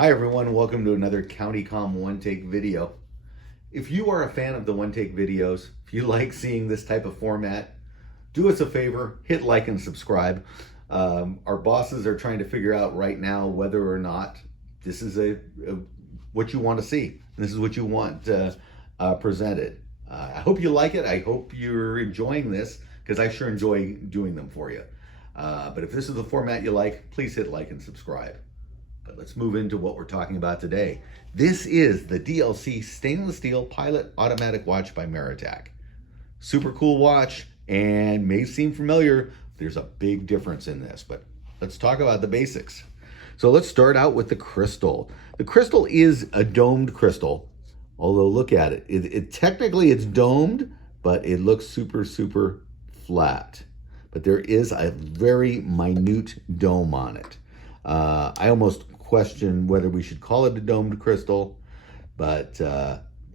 Hi everyone, welcome to another CountyComm one-take video. If you are a fan of the one-take videos, if you like seeing this type of format, do us a favor, hit like and subscribe. Our bosses are trying to figure out right now whether or not this is what you want to see. This is what you want presented. I hope you like it. I hope you're enjoying this because I sure enjoy doing them for you. But if this is the format you like, please hit like and subscribe. But let's move into what we're talking about today. This is the DLC stainless steel Pilot automatic watch by Maratac. Super cool watch and may seem familiar. There's a big difference in this, but let's talk about the basics. So let's start out with the crystal. The crystal is a domed crystal, although look at it. Technically it's domed, but it looks super flat. But there is a very minute dome on it. I almost question whether we should call it a domed crystal, but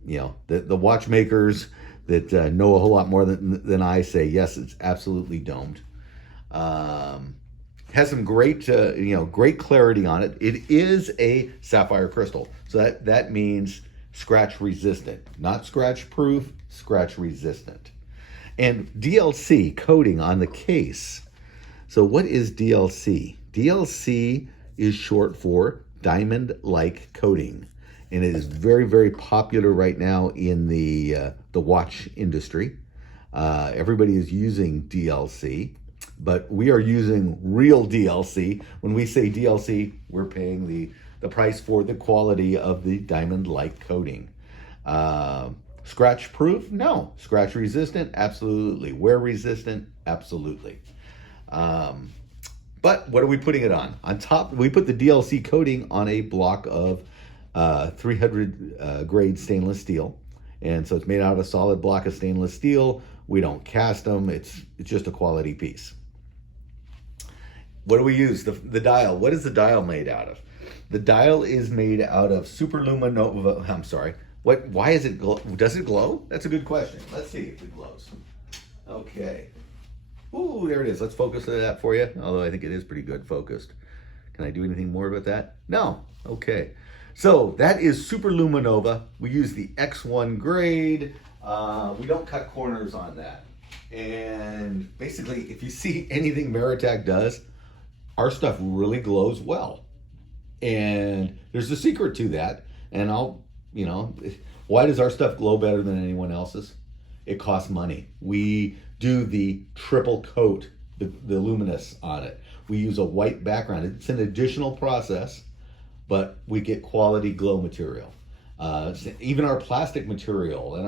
you know, the watchmakers that know a whole lot more than I say yes, it's absolutely domed. Has some great great clarity on it. It is a sapphire crystal, so that means scratch resistant, not scratch proof, scratch resistant. And DLC coating on the case. So what is DLC? DLC is short for diamond-like coating, and it is very popular right now in the watch industry. Everybody is using DLC, but we are using real DLC. When we say DLC, we're paying the price for the quality of the diamond-like coating. Scratch proof? No. Scratch resistant? Absolutely. Wear resistant? Absolutely. But what are we putting it on? On top, we put the DLC coating on a block of 300 grade stainless steel. And so it's made out of a solid block of stainless steel. We don't cast them. It's just a quality piece. What do we use? The dial. What is the dial made out of? The dial is made out of superluminova. I'm sorry. Why is it glow? Does it glow? That's a good question. Let's see if it glows. Okay. Ooh, there it is. Let's focus on that for you. Although I think it is pretty good focused. Can I do anything more about that? No. Okay. So that is superluminova. We use the X1 grade. We don't cut corners on that. And basically, if you see anything Maratac does, our stuff really glows well. And there's a secret to that. And why does our stuff glow better than anyone else's? It costs money. We do the triple coat, the luminous on it. We use a white background. It's an additional process, but we get quality glow material. Even our plastic material and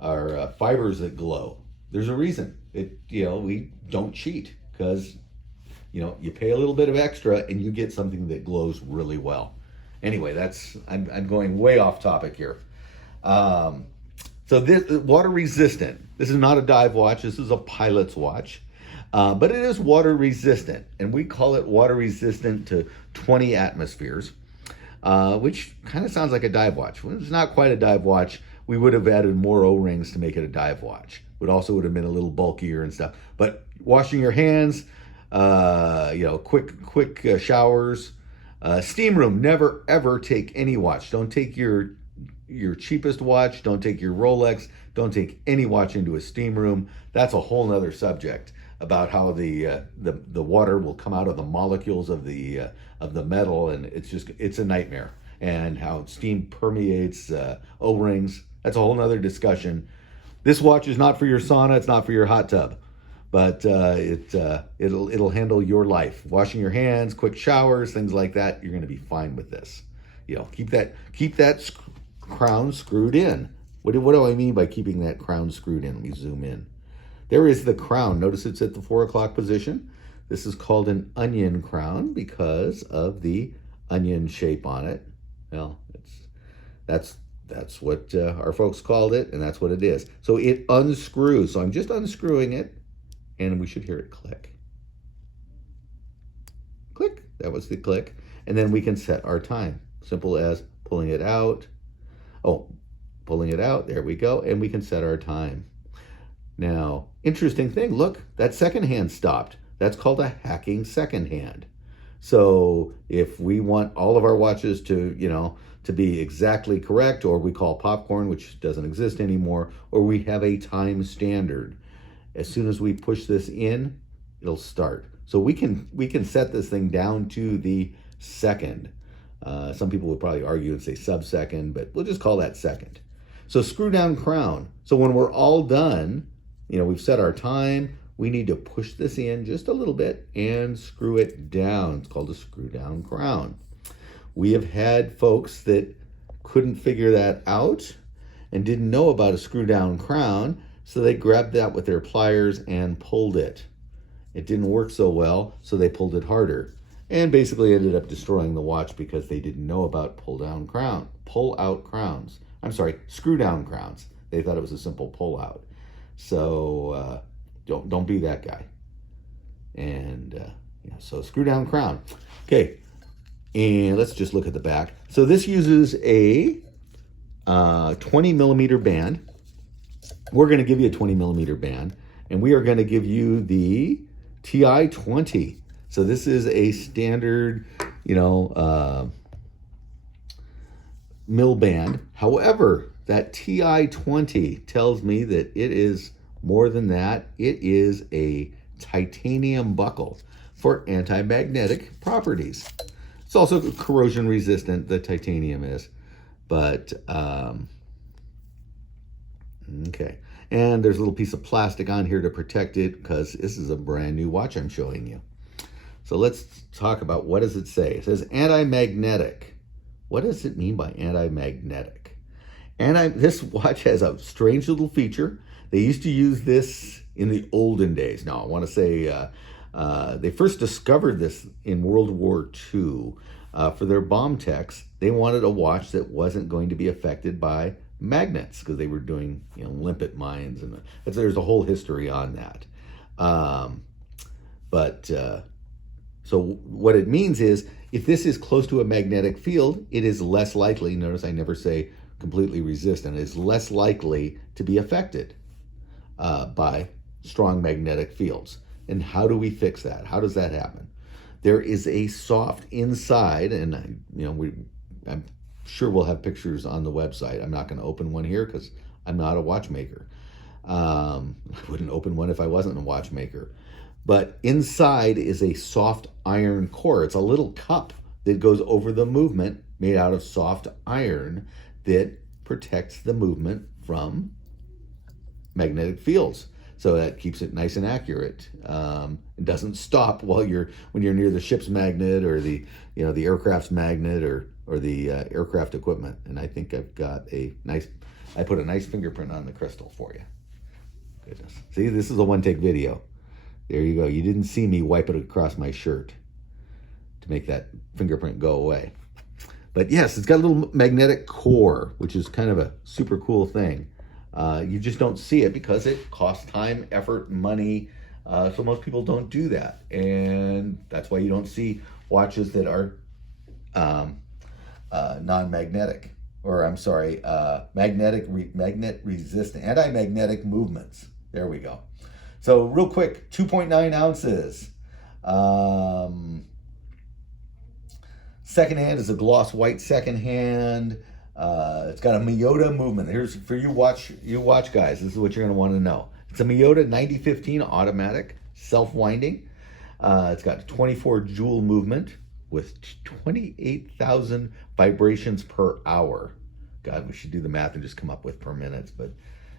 our fibers that glow. There's a reason. We don't cheat because you pay a little bit of extra and you get something that glows really well. Anyway, I'm going way off topic here. So this water resistant. This is not a dive watch. This is a pilot's watch, but it is water resistant, and we call it water resistant to 20 atmospheres, which kind of sounds like a dive watch. Well, it's not quite a dive watch. We would have added more O-rings to make it a dive watch. It also would have been a little bulkier and stuff. But washing your hands, quick showers. Steam room, never ever take any watch. Don't take your cheapest watch. Don't take your Rolex. Don't take any watch into a steam room. That's a whole nother subject about how the water will come out of the molecules of the metal, and it's a nightmare. And how steam permeates O-rings. That's a whole nother discussion. This watch is not for your sauna. It's not for your hot tub. But it'll handle your life. Washing your hands, quick showers, things like that. You're going to be fine with this. Keep that crown screwed in. What do I mean by keeping that crown screwed in? Let me zoom in. There is the crown. Notice it's at the 4 o'clock position. This is called an onion crown because of the onion shape on it. Well, that's what our folks called it, and that's what it is. So it unscrews. So I'm just unscrewing it. And we should hear it click. Click. That was the click. And then we can set our time. Simple as pulling it out. Oh, pulling it out. There we go. And we can set our time. Now, interesting thing. Look, that second hand stopped. That's called a hacking second hand. So if we want all of our watches to, to be exactly correct, or we call popcorn, which doesn't exist anymore, or we have a time standard, as soon as we push this in, it'll start. So we can set this thing down to the second. Some people would probably argue and say sub-second, but we'll just call that second. So screw down crown. So when we're all done, we've set our time, we need to push this in just a little bit and screw it down. It's called a screw down crown. We have had folks that couldn't figure that out and didn't know about a screw down crown, so they grabbed that with their pliers and pulled it. It didn't work so well, so they pulled it harder and basically ended up destroying the watch because they didn't know about screw down crowns. They thought it was a simple pull out. So don't be that guy. And so screw down crown. Okay, and let's just look at the back. So this uses a 20 millimeter band. We're going to give you a 20 millimeter band, and we are going to give you the TI-20. So this is a standard, mill band. However, that TI-20 tells me that it is more than that. It is a titanium buckle for anti-magnetic properties. It's also corrosion resistant, the titanium is, but okay. And there's a little piece of plastic on here to protect it because this is a brand new watch I'm showing you. So let's talk about, what does it say? It says anti-magnetic. What does it mean by anti-magnetic? This watch has a strange little feature. They used to use this in the olden days. Now, I want to say they first discovered this in World War II. For their bomb techs, they wanted a watch that wasn't going to be affected by magnets because they were doing limpet mines, and there's a whole history on that. So what it means is, if this is close to a magnetic field, it is less likely, notice I never say completely resistant, it's less likely to be affected by strong magnetic fields. And how do we fix that? How does that happen? There is a soft inside, and I'm sure we'll have pictures on the website. I'm not going to open one here because I'm not a watchmaker. I wouldn't open one if I wasn't a watchmaker. But inside is a soft iron core. It's a little cup that goes over the movement, made out of soft iron, that protects the movement from magnetic fields. So that keeps it nice and accurate. It doesn't stop when you're near the ship's magnet or the aircraft's magnet or the aircraft equipment. And I think I've got I put a nice fingerprint on the crystal for you. Goodness. See, this is a one-take video. There you go. You didn't see me wipe it across my shirt to make that fingerprint go away. But yes, it's got a little magnetic core, which is kind of a super cool thing. You just don't see it because it costs time, effort, money. So most people don't do that. And that's why you don't see watches that are non-magnetic, or I'm sorry, magnet resistant, anti-magnetic movements. There we go. So real quick, 2.9 ounces. Second hand is a gloss white second hand. It's got a Miyota movement. Here's for you watch guys. This is what you're going to want to know. It's a Miyota 9015 automatic, self-winding. It's got 24 joule movement with 28,000 vibrations per hour. God, we should do the math and just come up with per minutes. But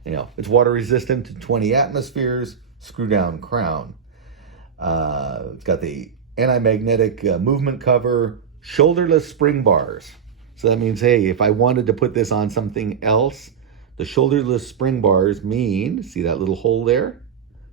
it's water resistant to 20 atmospheres. Screw down crown. It's got the anti-magnetic movement cover, shoulderless spring bars. So that means, hey, if I wanted to put this on something else, the shoulderless spring bars mean, see that little hole there?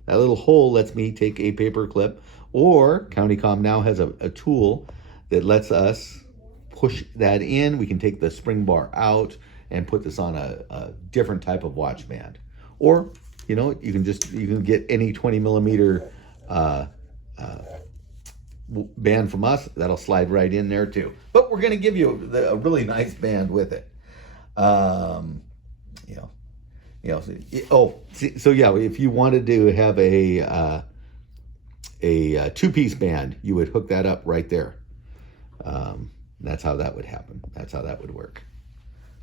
That little hole lets me take a paper clip, or CountyCom now has a tool that lets us push that in. We can take the spring bar out and put this on a different type of watch band. Or, you can get any 20 millimeter band from us. That'll slide right in there too. But we're going to give you a really nice band with it. If you wanted to have a two-piece band, you would hook that up right there. That's how that would happen. That's how that would work.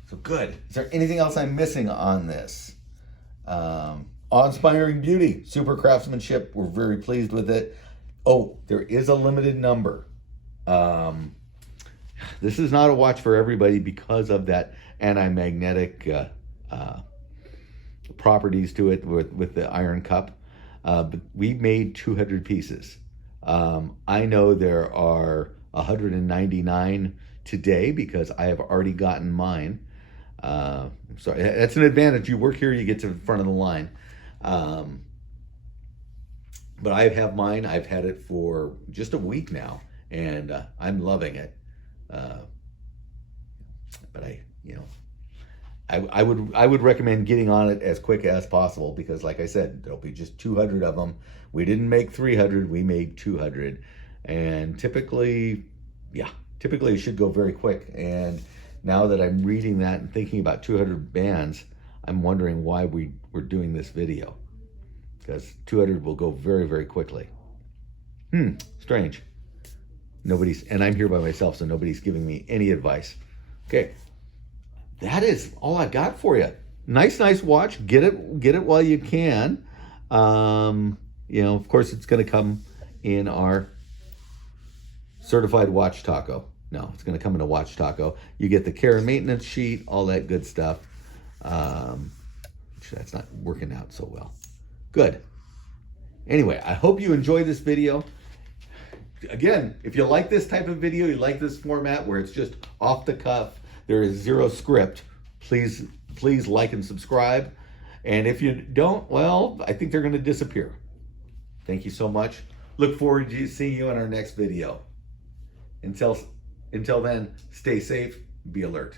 So good. Is there anything else I'm missing on this? Awe-inspiring beauty, super craftsmanship. We're very pleased with it. Oh, there is a limited number. This is not a watch for everybody because of that anti-magnetic properties to it with the iron cup. But we made 200 pieces. I know there are 199 today because I have already gotten mine. So that's an advantage. You work here, you get to the front of the line. But I have mine. I've had it for just a week now, and I'm loving it. But I would recommend getting on it as quick as possible because, like I said, there'll be just 200 of them. We didn't make 300, we made 200, and typically it should go very quick. And now that I'm reading that and thinking about 200 bands, I'm wondering why we're doing this video, because 200 will go very, very quickly. Strange. And I'm here by myself, so nobody's giving me any advice. Okay, that is all I got for you. Nice watch. Get it while you can. Of course, it's going to come in our certified watch taco. No, it's going to come in a watch taco. You get the care and maintenance sheet, all that good stuff. That's not working out so well. Good. Anyway, I hope you enjoyed this video. Again, if you like this type of video, you like this format where it's just off the cuff, there is zero script, please like and subscribe. And if you don't, well, I think they're going to disappear. Thank you so much. Look forward to seeing you in our next video. Until then, stay safe, be alert.